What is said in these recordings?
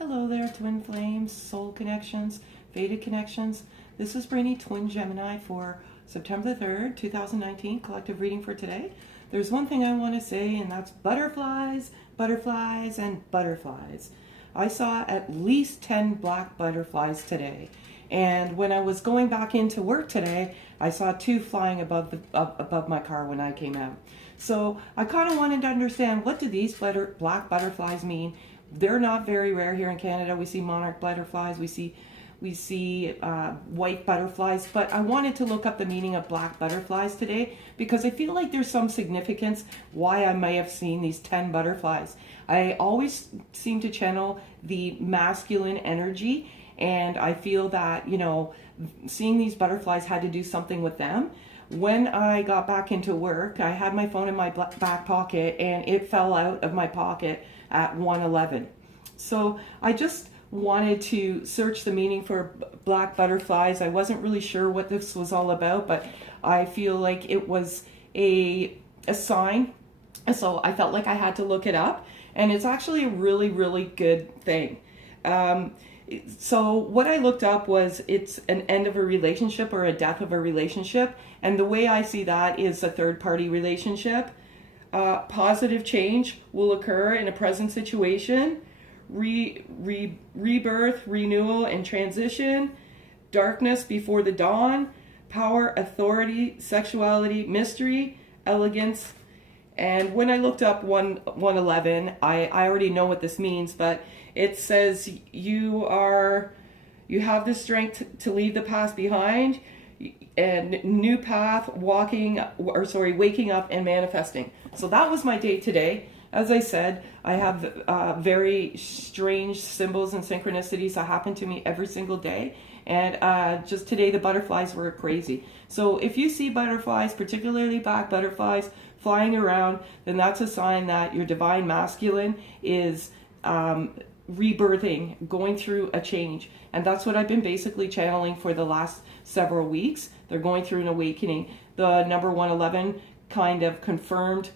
Hello there, twin flames, soul connections, fated connections. This is Brainy Twin Gemini for September the 3rd, 2019, collective reading for today. There's one thing I want to say, and that's butterflies, butterflies, and butterflies. I saw at least 10 black butterflies today. And when I was going back into work today, I saw two flying above my car when I came out. So I kind of wanted to understand, what do these black butterflies mean? They're not very rare here in Canada. We see monarch butterflies, we see white butterflies, but I wanted to look up the meaning of black butterflies today because I feel like there's some significance why I may have seen these 10 butterflies. I always seem to channel the masculine energy, and I feel that, seeing these butterflies had to do something with them. When I got back into work, I had my phone in my back pocket and it fell out of my pocket at 1:11. So I just wanted to search the meaning for black butterflies. I wasn't really sure what this was all about, but I feel like it was a sign. So I felt like I had to look it up, and it's actually a really, really good thing. So what I looked up was it's an end of a relationship or a death of a relationship. And the way I see that is a third party relationship. Positive change will occur in a present situation. Rebirth, renewal, and transition. Darkness before the dawn. Power, authority, sexuality, mystery, elegance. And when I looked up 111, I already know what this means, but it says you have the strength to leave the past behind, and new path, waking up and manifesting. So that was my day today. As I said, I have very strange symbols and synchronicities that happen to me every single day. And just today, the butterflies were crazy. So if you see butterflies, particularly black butterflies, flying around, then that's a sign that your divine masculine is rebirthing, going through a change. And that's what I've been basically channeling for the last several weeks. They're going through an awakening. The number 111 kind of confirmed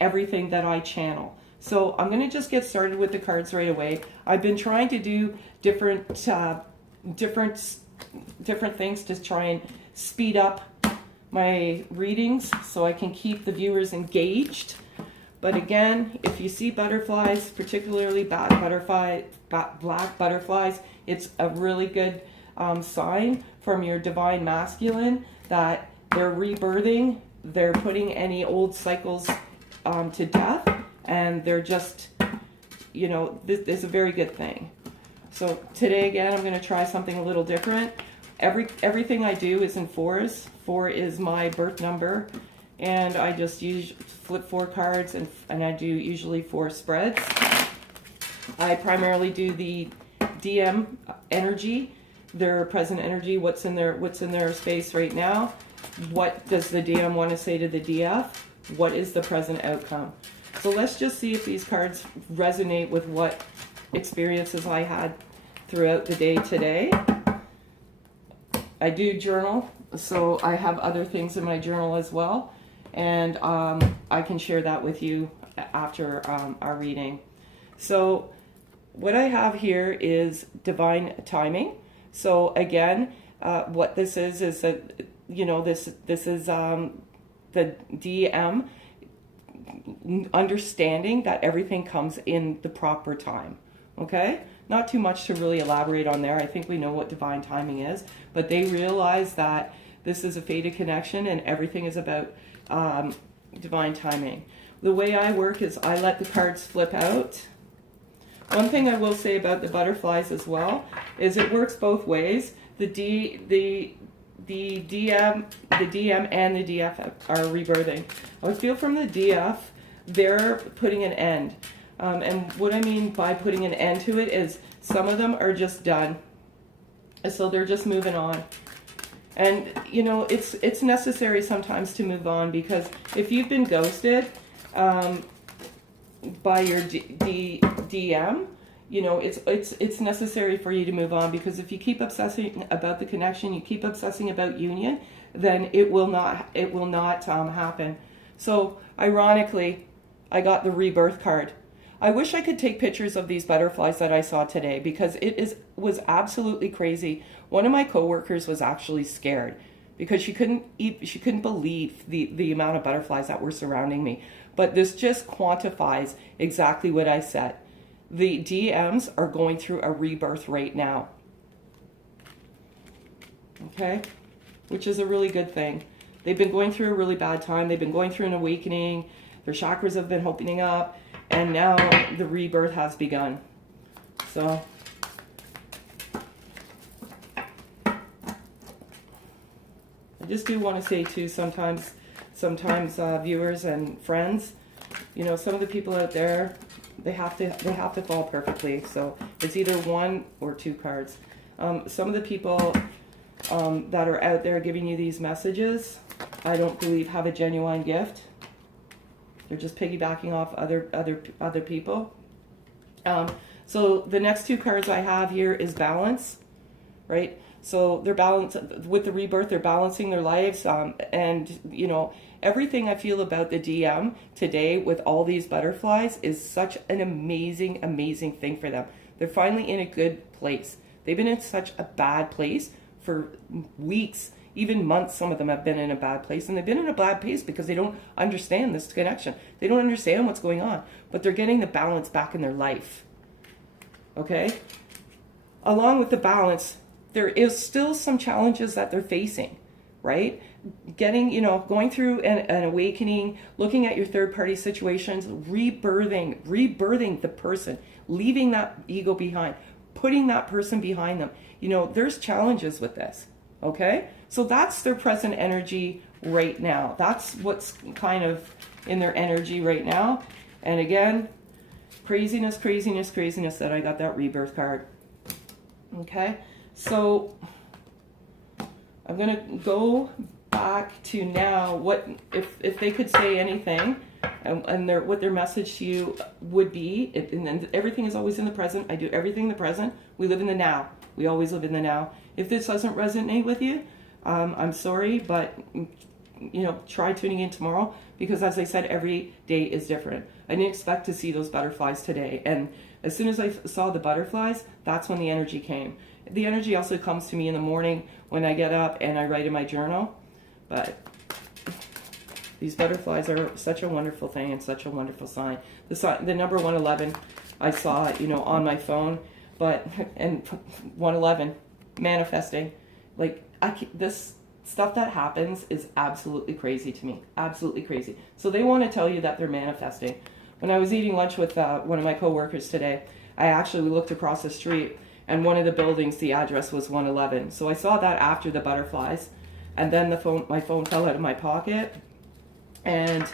everything that I channel. So I'm going to just get started with the cards right away. I've been trying to do different things to try and speed up my readings so I can keep the viewers engaged. But again, if you see butterflies, particularly black butterflies, it's a really good sign from your divine masculine that they're rebirthing, they're putting any old cycles to death, and they're just, this is a very good thing. So today again, I'm going to try something a little different. Everything I do is in fours. 4 is my birth number, and I just flip 4 cards, and I do usually 4 spreads. I primarily do the DM energy, their present energy, what's in their space right now. What does the DM want to say to the DF? What is the present outcome? So let's just see if these cards resonate with what experiences I had throughout the day today. I do journal, so I have other things in my journal as well, and I can share that with you after our reading. So what I have here is divine timing. So again, what this is that, this is the DM understanding that everything comes in the proper time. Okay? Not too much to really elaborate on there. I think we know what divine timing is, but they realize that this is a fated connection and everything is about divine timing. The way I work is I let the cards flip out. One thing I will say about the butterflies as well is it works both ways. The DM and the DF are rebirthing. I feel from the DF, they're putting an end. And what I mean by putting an end to it is some of them are just done. So they're just moving on. And, it's necessary sometimes to move on, because if you've been ghosted by your DM, it's necessary for you to move on, because if you keep obsessing about the connection, you keep obsessing about union, then it will not happen. So ironically, I got the rebirth card. I wish I could take pictures of these butterflies that I saw today because was absolutely crazy. One of my coworkers was actually scared because she couldn't believe the amount of butterflies that were surrounding me. But this just quantifies exactly what I said. The DMs are going through a rebirth right now. Okay? Which is a really good thing. They've been going through a really bad time. They've been going through an awakening. Their chakras have been opening up. And now the rebirth has begun. So, I just do want to say too, sometimes viewers and friends, you know, some of the people out there, they have to fall perfectly. So it's either one or two cards. Some of the people that are out there giving you these messages, I don't believe have a genuine gift. They're just piggybacking off other people. So the next two cards I have here is balance, right? So they're with the rebirth, they're balancing their lives. And, you know, everything I feel about the DM today with all these butterflies is such an amazing, amazing thing for them. They're finally in a good place. They've been in such a bad place for weeks, even months. Some of them have been in a bad place, and they've been in a bad place because they don't understand this connection. They don't understand what's going on, but they're getting the balance back in their life. Okay? Along with the balance, there is still some challenges that they're facing, right? Going through an awakening, looking at your third-party situations, rebirthing the person, leaving that ego behind, putting that person behind them. You know, there's challenges with this, okay? So that's their present energy right now. That's what's kind of in their energy right now. And again, craziness that I got that rebirth card. Okay, so I'm going to go back to now what if they could say anything and what their message to you would be. And then everything is always in the present. I do everything in the present. We live in the now. We always live in the now. If this doesn't resonate with you, I'm sorry, but you know, try tuning in tomorrow, because as I said, every day is different. I didn't expect to see those butterflies today, and as soon as I saw the butterflies, that's when the energy came. The energy also comes to me in the morning when I get up and I write in my journal. But these butterflies are such a wonderful thing and such a wonderful sign. The number 111 I saw, you know, on my phone, and 111 manifesting, like this stuff that happens is absolutely crazy to me. Absolutely crazy. So they want to tell you that they're manifesting. When I was eating lunch with one of my coworkers today, I actually looked across the street, and one of the buildings, the address was 111. So I saw that after the butterflies, and then my phone fell out of my pocket, and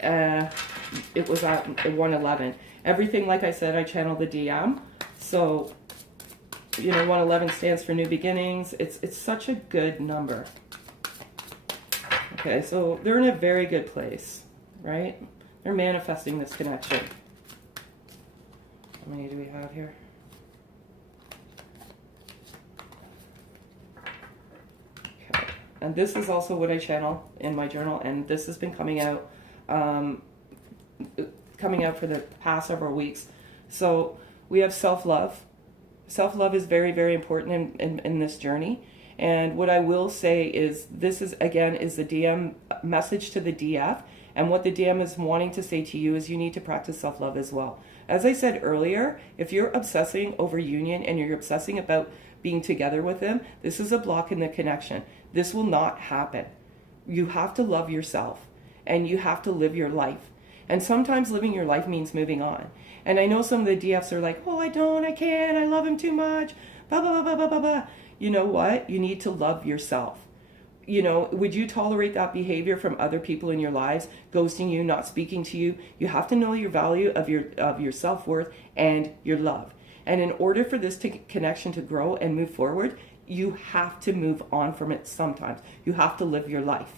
it was at 111. Everything, like I said, I channeled the DM. So, you know, 111 stands for new beginnings. It's such a good number. Okay, so they're in a very good place, right? They're manifesting this connection. How many do we have here? Okay, and this is also what I channel in my journal, and this has been coming out for the past several weeks. So we have self-love. Self-love is very, very important in this journey. And what I will say is this is the DM message to the DF. And what the DM is wanting to say to you is you need to practice self-love as well. As I said earlier, if you're obsessing over union and you're obsessing about being together with them, this is a block in the connection. This will not happen. You have to love yourself and you have to live your life. And sometimes living your life means moving on. And I know some of the DFs are like, oh, I can't, I love him too much, blah, blah, blah, blah, blah, blah, blah. You know what? You need to love yourself. You know, would you tolerate that behavior from other people in your lives, ghosting you, not speaking to you? You have to know your value of your self-worth and your love. And in order for this connection to grow and move forward, you have to move on from it sometimes. You have to live your life,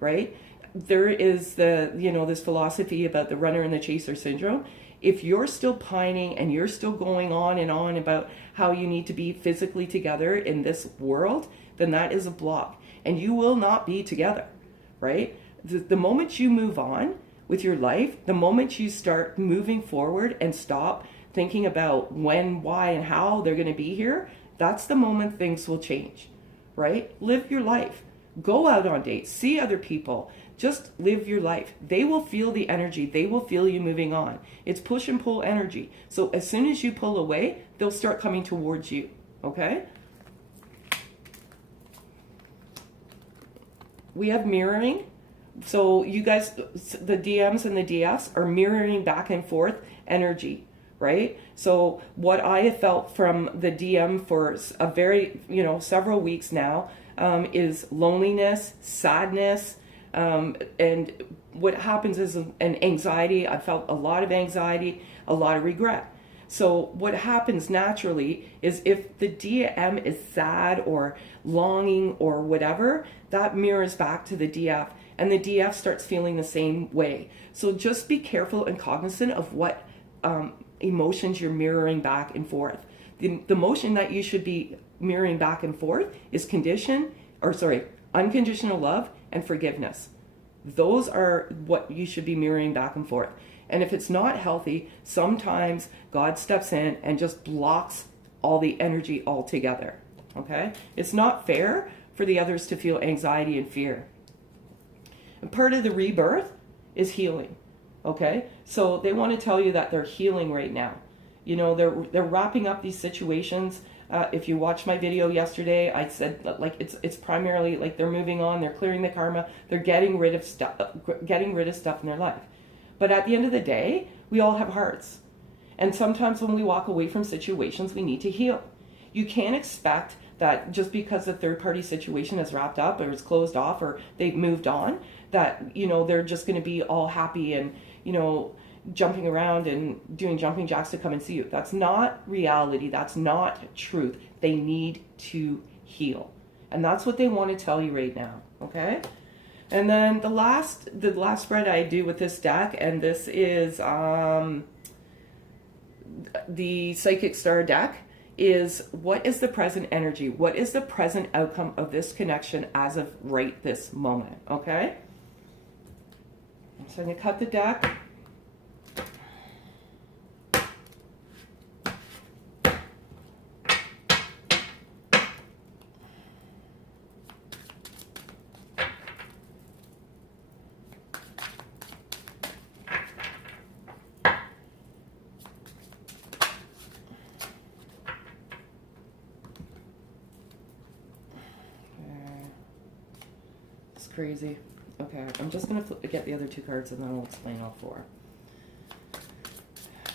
right? There is this philosophy about the runner and the chaser syndrome. If you're still pining and you're still going on and on about how you need to be physically together in this world, then that is a block and you will not be together, right? The moment you move on, with your life, the moment you start moving forward and stop thinking about when, why, and how they're going to be here, that's the moment things will change, right? Live your life. Go out on dates. See other people. Just live your life. They will feel the energy. They will feel you moving on. It's push and pull energy. So as soon as you pull away, they'll start coming towards you, okay? We have mirroring. So you guys, the DMs and the DFs are mirroring back and forth energy, right? So what I have felt from the DM for a very, several weeks now is loneliness, sadness, and what happens is an anxiety. I felt a lot of anxiety, a lot of regret. So what happens naturally is if the DM is sad or longing or whatever, that mirrors back to the DF, and the DF starts feeling the same way. So just be careful and cognizant of what emotions you're mirroring back and forth. The emotion that you should be mirroring back and forth is unconditional love and forgiveness. Those are what you should be mirroring back and forth. And if it's not healthy, sometimes God steps in and just blocks all the energy altogether, okay? It's not fair for the others to feel anxiety and fear. And part of the rebirth is healing, okay? So they want to tell you that they're healing right now. They're wrapping up these situations. If you watched my video yesterday, I said it's primarily like they're moving on, they're clearing the karma, they're getting rid of stuff in their life. But at the end of the day, we all have hearts. And sometimes when we walk away from situations, we need to heal. You can't expect that just because the third-party situation is wrapped up or is closed off or they've moved on, that, they're just going to be all happy and, jumping around and doing jumping jacks to come and see you. That's not reality. That's not truth. They need to heal. And that's what they want to tell you right now, okay? And then the last spread I do with this deck, and this is the Psychic Star deck, is what is the present energy? What is the present outcome of this connection as of right this moment, okay? So I'm going to cut the deck. Crazy. Okay, I'm just going to get the other two cards and then I'll explain all four.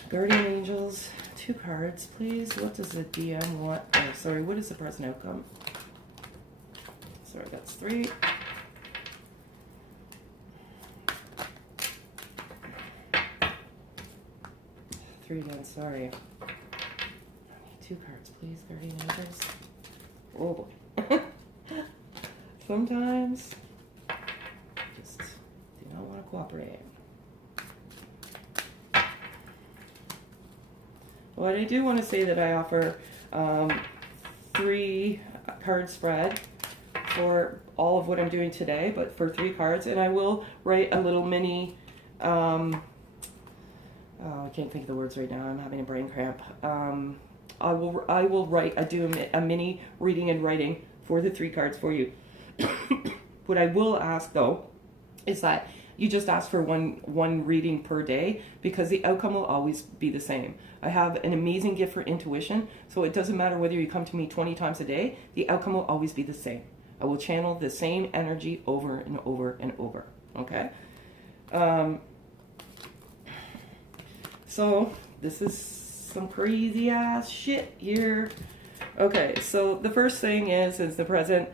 Guardian Angels, 2 cards, please. What does the DM want? Oh, sorry, what is the present outcome? Sorry, that's 3. Three again, sorry. I need 2 cards, please, Guardian Angels. Oh boy. Sometimes just do not want to cooperate. Well, I do want to say that I offer 3 card spread for all of what I'm doing today, but for 3 cards, and I will write a little mini. I can't think of the words right now. I'm having a brain cramp. I will do a mini reading and writing for the 3 cards for you. What I will ask though is that you just ask for one reading per day, because the outcome will always be the same. I have an amazing gift for intuition, so it doesn't matter whether you come to me 20 times a day, the outcome will always be the same. I will channel the same energy over and over and over, okay? So this is some crazy ass shit here. Okay, so the first thing is the present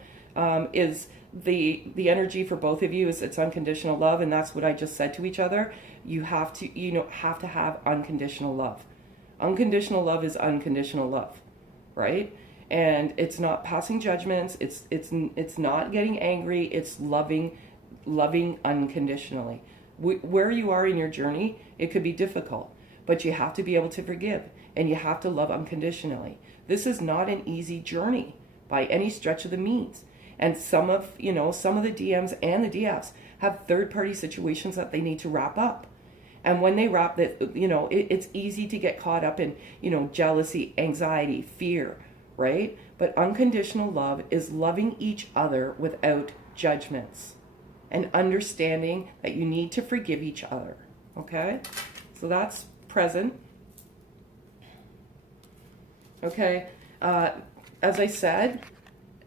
is the energy for both of you is it's unconditional love, and that's what I just said to each other. You have to have unconditional love. Unconditional love is unconditional love, right? And it's not passing judgments. It's not getting angry. It's loving unconditionally. Where you are in your journey, it could be difficult, but you have to be able to forgive, and you have to love unconditionally. This is not an easy journey by any stretch of the means. And some of the DMs and the DFs have third-party situations that they need to wrap up. And when they wrap that, it's easy to get caught up in, jealousy, anxiety, fear, right? But unconditional love is loving each other without judgments and understanding that you need to forgive each other, okay? So that's present. Okay, as I said,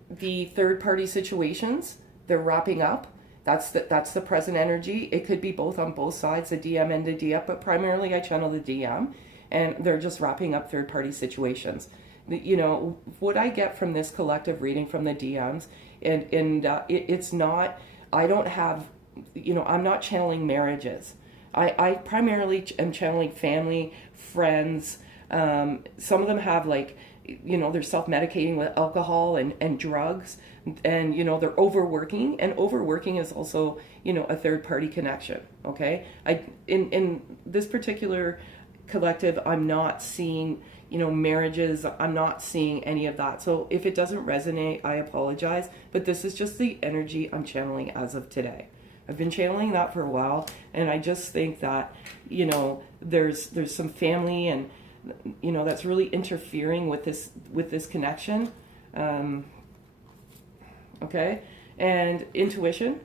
the third-party situations, they're wrapping up. That's the present energy. It could be both on both sides, the DM and the DF, but primarily I channel the DM, and they're just wrapping up third-party situations. What I get from this collective reading from the DMs, it's not, I don't have, I'm not channeling marriages. I primarily am channeling family, friends. Some of them have they're self-medicating with alcohol and drugs, and they're overworking, and overworking is also a third-party connection. Okay, in this particular collective, I'm not seeing marriages. I'm not seeing any of that. So if it doesn't resonate, I apologize, but this is just the energy I'm channeling as of today. I've been channeling that for a while, and I just think that there's some family and that's really interfering with this connection. Okay, and intuition.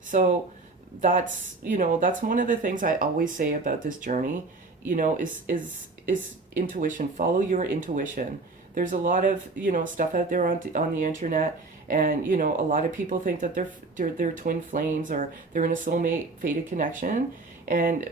So that's one of the things I always say about this journey. Is intuition. Follow your intuition. There's a lot of stuff out there on the internet, and a lot of people think that they're twin flames, or they're in a soulmate fated connection, and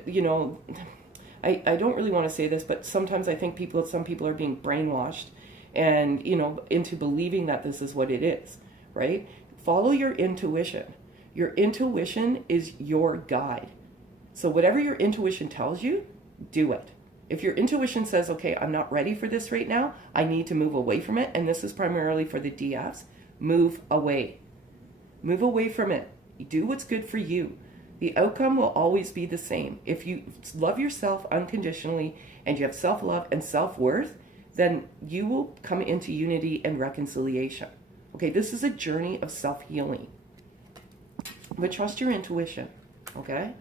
I don't really want to say this, but sometimes I think some people are being brainwashed and into believing that this is what it is, right? Follow your intuition. Your intuition is your guide. So whatever your intuition tells you, do it. If your intuition says, okay, I'm not ready for this right now, I need to move away from it, and this is primarily for the DFs, move away. Move away from it. Do what's good for you. The outcome will always be the same. If you love yourself unconditionally and you have self-love and self-worth, then you will come into unity and reconciliation. Okay, this is a journey of self-healing. But trust your intuition, okay?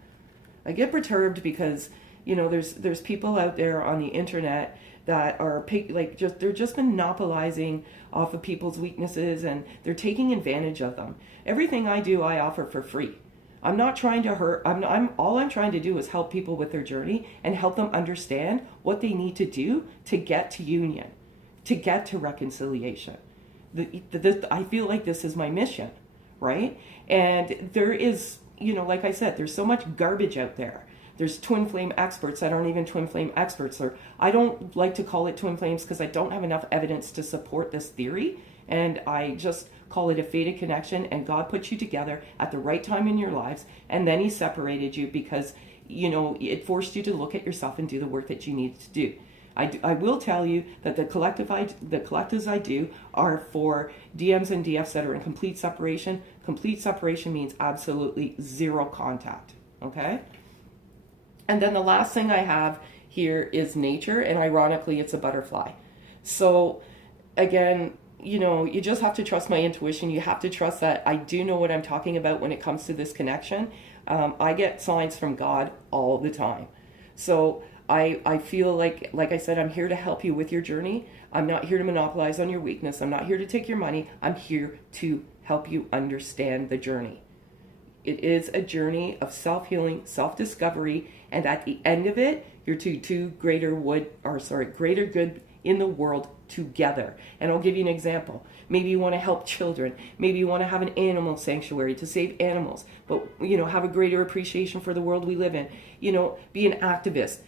I get perturbed because there's people out there on the internet that are they're just monopolizing off of people's weaknesses, and they're taking advantage of them. Everything I do, I offer for free. I'm not trying to hurt. All I'm trying to do is help people with their journey and help them understand what they need to do to get to union, to get to reconciliation. I feel like this is my mission, right? And there is, like I said, there's so much garbage out there. There's twin flame experts that aren't even twin flame experts. Or I don't like to call it twin flames because I don't have enough evidence to support this theory. And I just call it a fated connection, and God put you together at the right time in your lives, and then he separated you because, it forced you to look at yourself and do the work that you needed to do. I will tell you that the collectives I do are for DMs and DFs that are in complete separation. Complete separation means absolutely zero contact, okay? And then the last thing I have here is nature, and ironically, it's a butterfly. So again, you just have to trust my intuition. You have to trust that I do know what I'm talking about when it comes to this connection. I get signs from God all the time. So I feel like I said, I'm here to help you with your journey. I'm not here to monopolize on your weakness. I'm not here to take your money. I'm here to help you understand the journey. It is a journey of self-healing, self-discovery, and at the end of it, you're two greater good in the world together. And I'll give you an example. Maybe you want to help children. Maybe you want to have an animal sanctuary to save animals, but have a greater appreciation for the world we live in. Be an activist.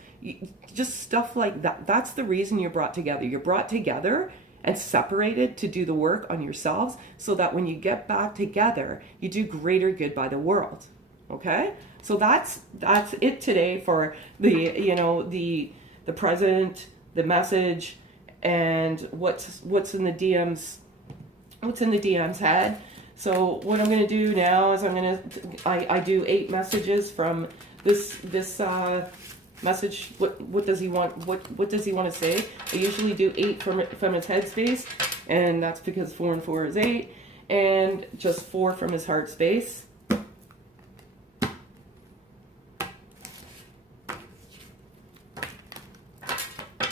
Just stuff like that. That's the reason you're brought together. You're brought together and separated to do the work on yourselves, so that when you get back together, you do greater good by the world. Okay? So that's it today for the present, the message, and what's in the DM's head. So what I'm going to do now is I do 8 messages from this message. What does he want? What does he want to say? I usually do 8 from his headspace, and that's because 4 and 4 is 8. And just 4 from his heart space.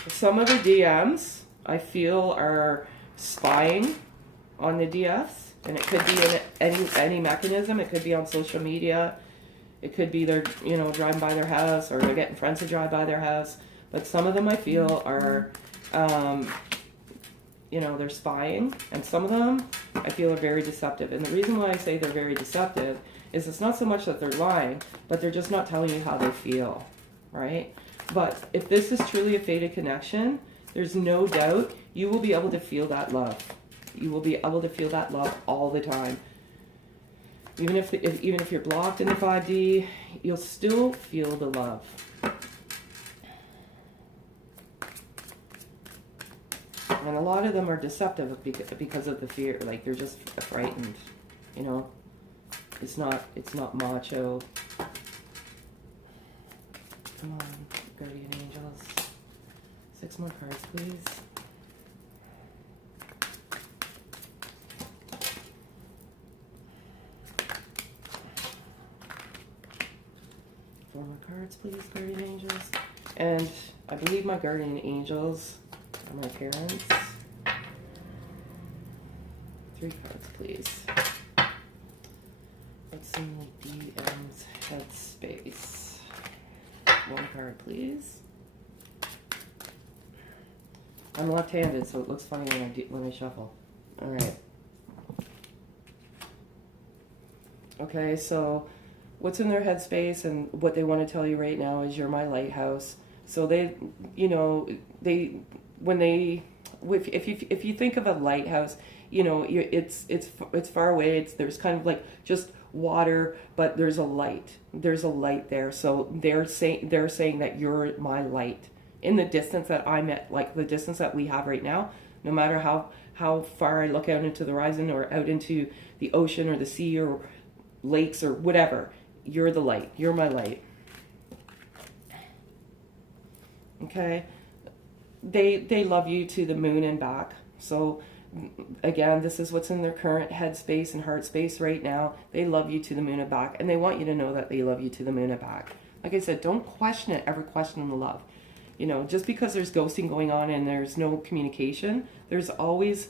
Some of the DMs I feel are spying on the DFs, and it could be in any mechanism. It could be on social media. It could be they're, you know, driving by their house, or they're getting friends to drive by their house. But some of them I feel are, you know, they're spying, and some of them I feel are very deceptive. And the reason why I say they're very deceptive is it's not so much that they're lying, but they're just not telling you how they feel, right? But if this is truly a fated connection, there's no doubt you will be able to feel that love. You will be able to feel that love all the time. Even if you're blocked in the 5D, you'll still feel the love. And a lot of them are deceptive because of the fear. Like, they're just frightened, you know. It's not macho. Come on, guardian angels. 6 more cards, please. Four more cards, please, guardian angels. And I believe my guardian angels are my parents. 3 cards, please. What's in the DM's headspace? 1 card, please. I'm left-handed, so it looks funny when I shuffle. All right. Okay, so what's in their headspace and what they want to tell you right now is you're my lighthouse. So they, you know, if you think of a lighthouse, you know, it's far away. There's kind of like just water, but there's a light. There's a light there. So they're saying that you're my light in the distance that I'm at, like the distance that we have right now. No matter how far I look out into the horizon or out into the ocean or the sea or lakes or whatever, you're the light. You're my light. Okay. They love you to the moon and back. So again, this is what's in their current headspace and heart space right now. They love you to the moon and back, and they want you to know that they love you to the moon and back. Like I said, don't question it. Ever question the love. You know, just because there's ghosting going on and there's no communication, there's always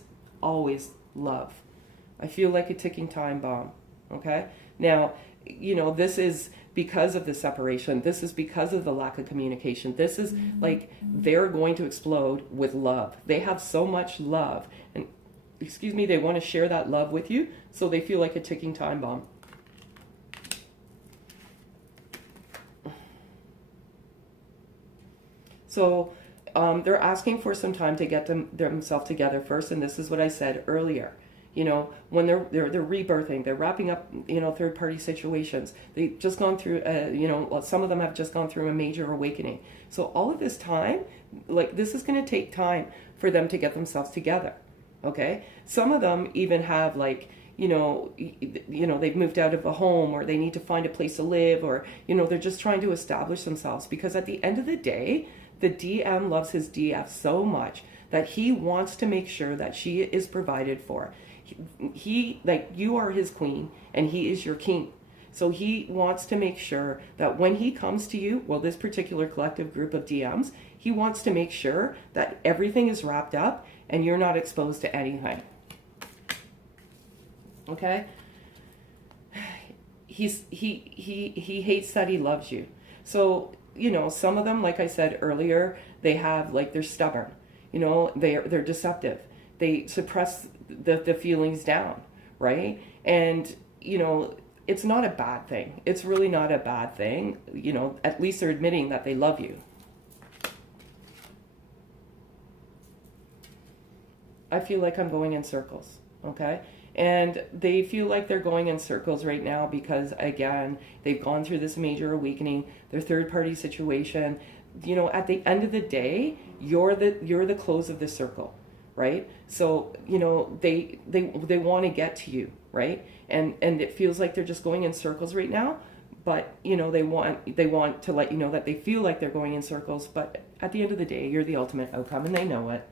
love. I feel like a ticking time bomb. Okay. Now, you know, this is because of the separation. This is because of the lack of communication. This is like they're going to explode with love. They have so much love, and excuse me, they want to share that love with you, so they feel like a ticking time bomb. So they're asking for some time to get themselves together first, and this is what I said earlier. You know, when they're rebirthing, they're wrapping up, you know, third-party situations. They've just gone through, you know, some of them have just gone through a major awakening. So all of this time, like, this is going to take time for them to get themselves together, okay? Some of them even have, like, you know, they've moved out of a home, or they need to find a place to live, or, you know, they're just trying to establish themselves. Because at the end of the day, the DM loves his DF so much that he wants to make sure that she is provided for. He, like, you are his queen and he is your king. So he wants to make sure that when he comes to you, well, this particular collective group of DMs, he wants to make sure that everything is wrapped up and you're not exposed to anything. Okay? He hates that he loves you. So, you know, some of them, like I said earlier, they have, like, they're stubborn. You know, they're deceptive. They suppress the feelings down, right? And, you know, it's not a bad thing. It's really not a bad thing. You know, at least they're admitting that they love you. I feel like I'm going in circles, okay? And they feel like they're going in circles right now because, again, they've gone through this major awakening, their third-party situation. You know, at the end of the day, you're the close of the circle, right? So, you know, they want to get to you, right? And it feels like they're just going in circles right now, but, you know, they want to let you know that they feel like they're going in circles, but at the end of the day, you're the ultimate outcome, and they know it.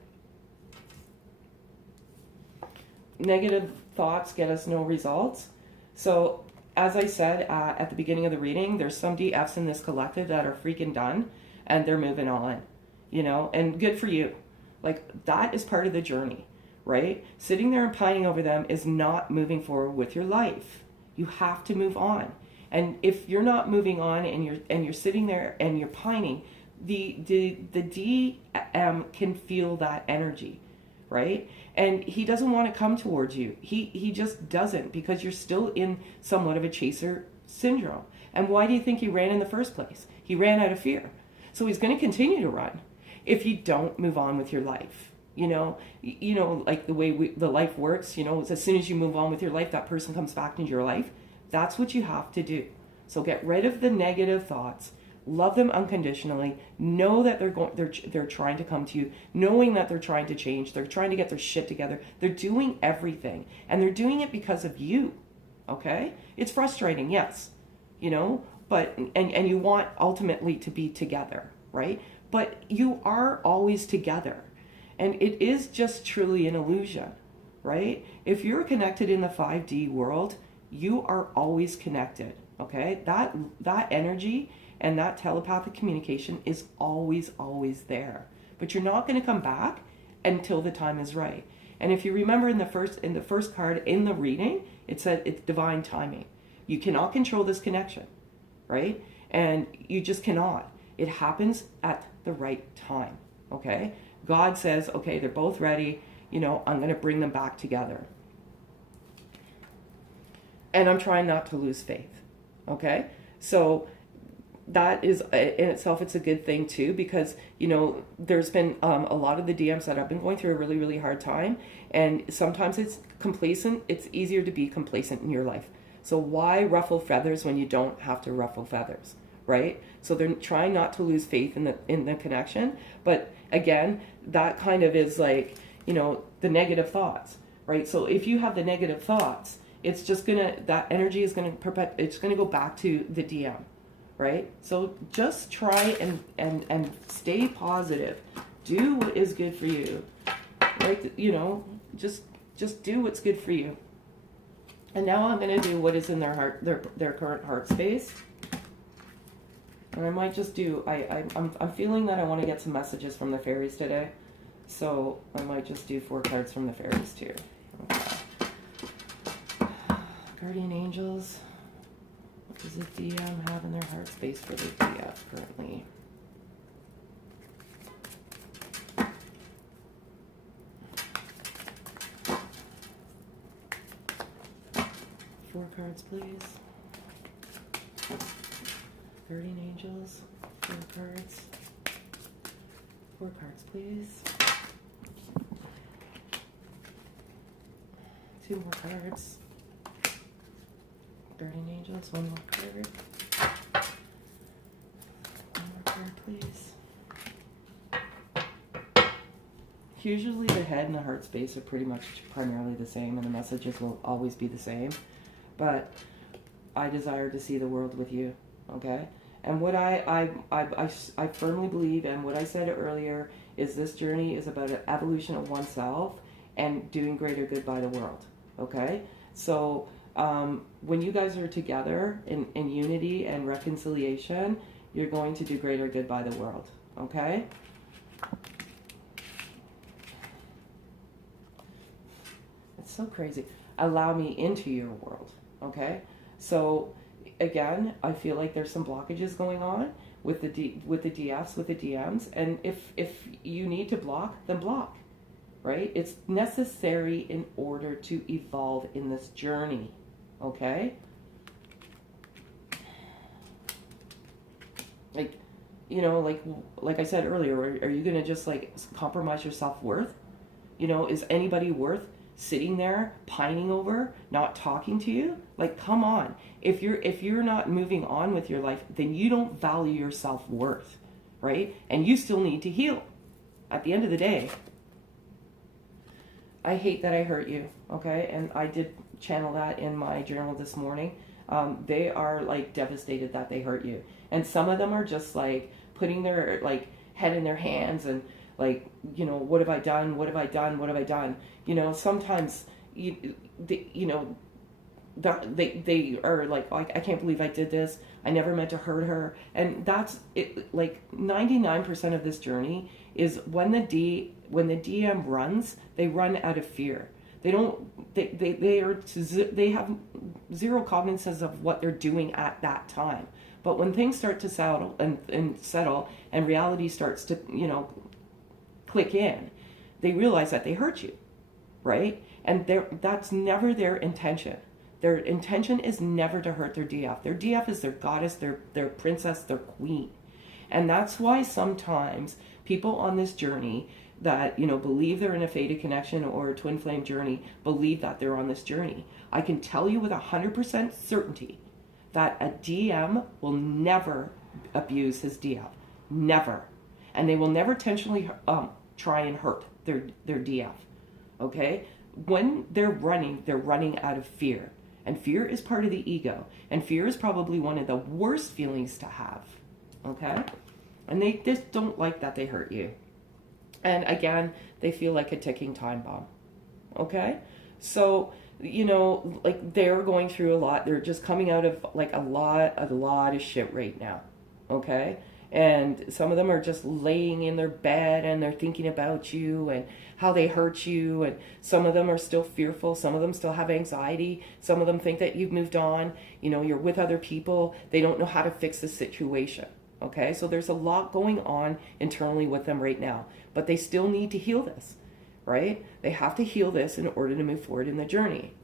Negative thoughts get us no results. So as I said at the beginning of the reading, there's some DFs in this collective that are freaking done and they're moving on, and good for you. Like, that is part of the journey, right? Sitting there and pining over them is not moving forward with your life. You have to move on. And if you're not moving on and you're sitting there and you're pining, the DM can feel that energy, right? And he doesn't want to come towards you. He just doesn't, because you're still in somewhat of a chaser syndrome. And why do you think he ran in the first place? He ran out of fear. So he's going to continue to run if you don't move on with your life. Like the way the life works, as soon as you move on with your life, that person comes back into your life. That's what you have to do. So get rid of the negative thoughts. Love them unconditionally. Know that they're trying to come to you, knowing that they're trying to change. They're trying to get their shit together. They're doing everything, and they're doing it because of you. Okay? It's frustrating, yes. But and you want ultimately to be together, right? But you are always together. And it is just truly an illusion, right? If you're connected in the 5D world, you are always connected, okay? That energy and that telepathic communication is always, always there. But you're not going to come back until the time is right. And if you remember in the first card in the reading, it said it's divine timing. You cannot control this connection, right? And you just cannot. It happens at the right time, okay? God says, okay, they're both ready. I'm going to bring them back together. And I'm trying not to lose faith, okay? So that is, in itself, it's a good thing too, because, there's been a lot of the DMs that have been going through a really, really hard time. And sometimes it's complacent. It's easier to be complacent in your life. So why ruffle feathers when you don't have to ruffle feathers, right? So they're trying not to lose faith in the connection. But again, that kind of is like, the negative thoughts, right? So if you have the negative thoughts, it's just that energy is it's gonna go back to the DM, right? So just try and stay positive. Do what is good for you, right? Just do what's good for you. And now I'm gonna do what is in their heart, their current heart space. And I might just do, I'm feeling that I want to get some messages from the fairies today. So I might just do 4 cards from the fairies too. Okay. Guardian angels. What does the DM have in their heart space for the DF currently? Four cards, please. Guardian angels, 4 cards. 4 cards, please. 2 more cards. Guardian angels, 1 more card. 1 more card, please. Usually the head and the heart space are pretty much primarily the same, and the messages will always be the same. But I desire to see the world with you, okay? And what I firmly believe, and what I said earlier, is this journey is about an evolution of oneself and doing greater good by the world, okay? So when you guys are together in unity and reconciliation, you're going to do greater good by the world, okay? It's so crazy. Allow me into your world, okay? So again, I feel like there's some blockages going on with the DFs, with the DMs, and if you need to block, then block, right? It's necessary in order to evolve in this journey, okay? Like, like I said earlier, are you gonna just like compromise your self-worth? Is anybody worth sitting there pining over, not talking to you? Like, come on. If you're not moving on with your life, then you don't value your self-worth, right? And you still need to heal at the end of the day. I hate that I hurt you, okay? And I did channel that in my journal this morning. They are like devastated that they hurt you. And some of them are just like putting their like head in their hands and like, what have I done? What have I done? What have I done? Sometimes you know, they are like, oh, I can't believe I did this. I never meant to hurt her. And that's it. Like 99% of this journey is when the DM runs, they run out of fear. They have zero cognizance of what they're doing at that time. But when things start to settle and reality starts to, you know, click in, they realize that they hurt you, right? And that's never their intention. Their intention is never to hurt their DF. Their DF is their goddess, their princess, their queen. And that's why sometimes people on this journey that, you know, believe they're in a fated connection or a twin flame journey, believe that they're on this journey. I can tell you with 100% certainty that a DM will never abuse his DF. Never. And they will never intentionally try and hurt their DF. Okay? When they're running out of fear. And fear is part of the ego. And fear is probably one of the worst feelings to have. Okay? And they just don't like that they hurt you. And again, they feel like a ticking time bomb. Okay? So, you know, like they're going through a lot. They're just coming out of like a lot of shit right now. Okay? And some of them are just laying in their bed and they're thinking about you and how they hurt you. And some of them are still fearful. Some of them still have anxiety. Some of them think that you've moved on. You know, you're with other people. They don't know how to fix the situation. Okay? So there's a lot going on internally with them right now. But they still need to heal this, right? They have to heal this in order to move forward in the journey.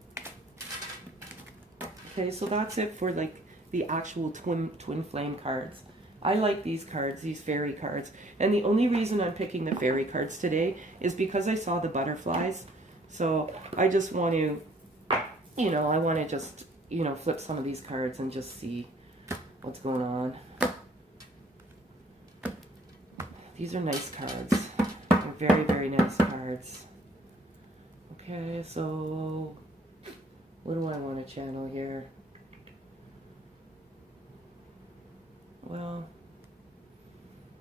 Okay, so that's it for like the actual twin flame cards. I like these cards, these fairy cards. And the only reason I'm picking the fairy cards today is because I saw the butterflies. So I just want to, you know, I want to just, you know, flip some of these cards and just see what's going on. These are nice cards. They're very, very nice cards. Okay, so what do I want to channel here? Well,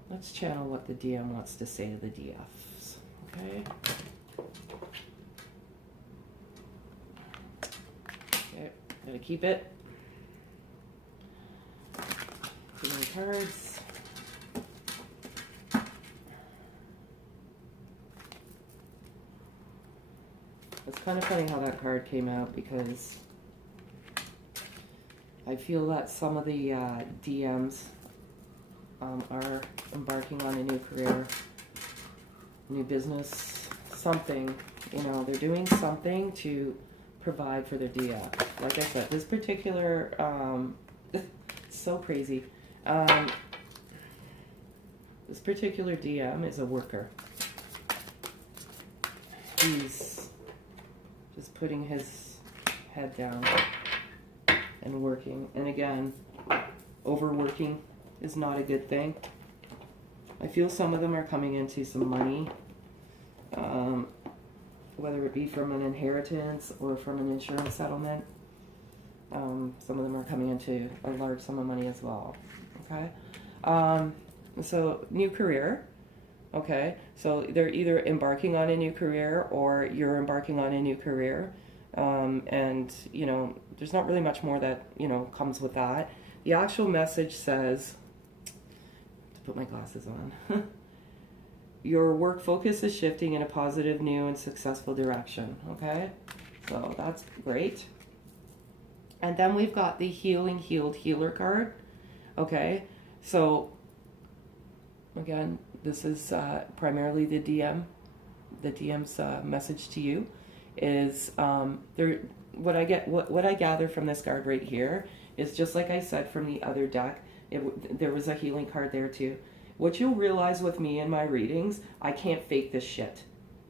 let's channel what the DM wants to say to the DFs, okay? Okay, gonna keep it. Too many cards. It's kind of funny how that card came out because I feel that some of the DMs are embarking on a new career, new business, something. You know, they're doing something to provide for their DM. Like I said, this particular, it's so crazy. This particular DM is a worker. He's just putting his head down and working. And again, overworking is not a good thing. I feel some of them are coming into some money, whether it be from an inheritance or from an insurance settlement. Some of them are coming into a large sum of money as well. Okay, so new career. Okay, so they're either embarking on a new career or you're embarking on a new career. And, you know, there's not really much more that, you know, comes with that. The actual message says, to put my glasses on, your work focus is shifting in a positive, new, and successful direction. Okay, so that's great. And then we've got the healing, healed, healer card. Okay, so again, this is primarily the DM's message to you is what I gather from this card right here is just like I said from the other deck. There was a healing card there too. What you'll realize with me in my readings, I can't fake this shit.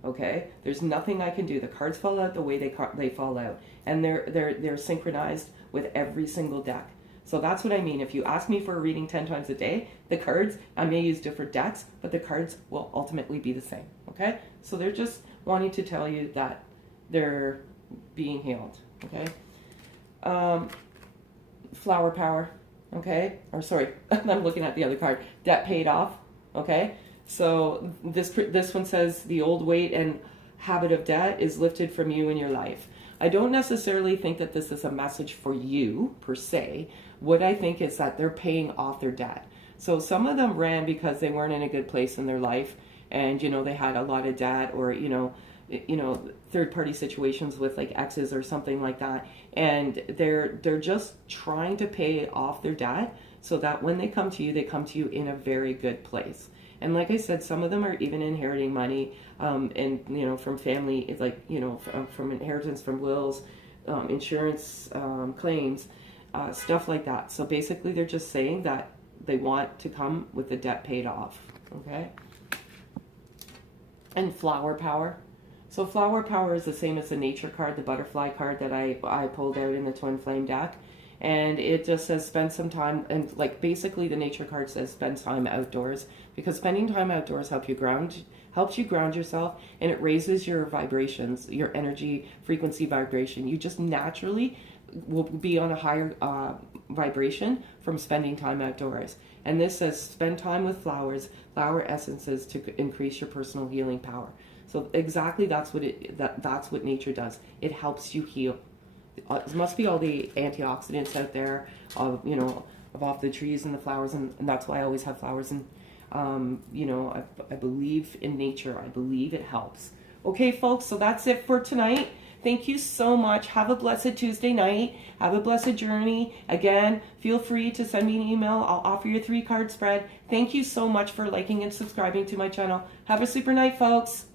Okay, there's nothing I can do. The cards fall out the way they fall out, and they're synchronized with every single deck. So that's what I mean. If you ask me for a reading 10 times a day, the cards, I may use different decks, but the cards will ultimately be the same. Okay? So they're just wanting to tell you that they're being healed. Okay? Flower power. Okay? Or sorry, I'm looking at the other card. Debt paid off. Okay? So this one says the old weight and habit of debt is lifted from you in your life. I don't necessarily think that this is a message for you per se. What I think is that they're paying off their debt. So some of them ran because they weren't in a good place in their life, and they had a lot of debt, or third party situations with like exes or something like that, and they're just trying to pay off their debt so that when they come to you in a very good place. And like I said, some of them are even inheriting money, and from family, like from inheritance, from wills, insurance claims, stuff like that. So basically, they're just saying that they want to come with the debt paid off. Okay. And flower power. So flower power is the same as the nature card, the butterfly card that I pulled out in the Twin Flame deck. And it just says spend some time, and like basically the nature card says spend time outdoors, because spending time outdoors helps you ground yourself, and it raises your vibrations, your energy frequency vibration. You just naturally will be on a higher vibration from spending time outdoors. And this says spend time with flowers, flower essences, to increase your personal healing power. So exactly that's what nature does. It helps you heal. It must be all the antioxidants out there of off the trees and the flowers, and that's why I always have flowers. And I believe in nature. I believe it helps. Okay, folks, so that's it for tonight. Thank you so much. Have a blessed Tuesday night. Have a blessed journey. Again, feel free to send me an email. I'll offer you a 3-card spread. Thank you so much for liking and subscribing to my channel. Have a super night, folks.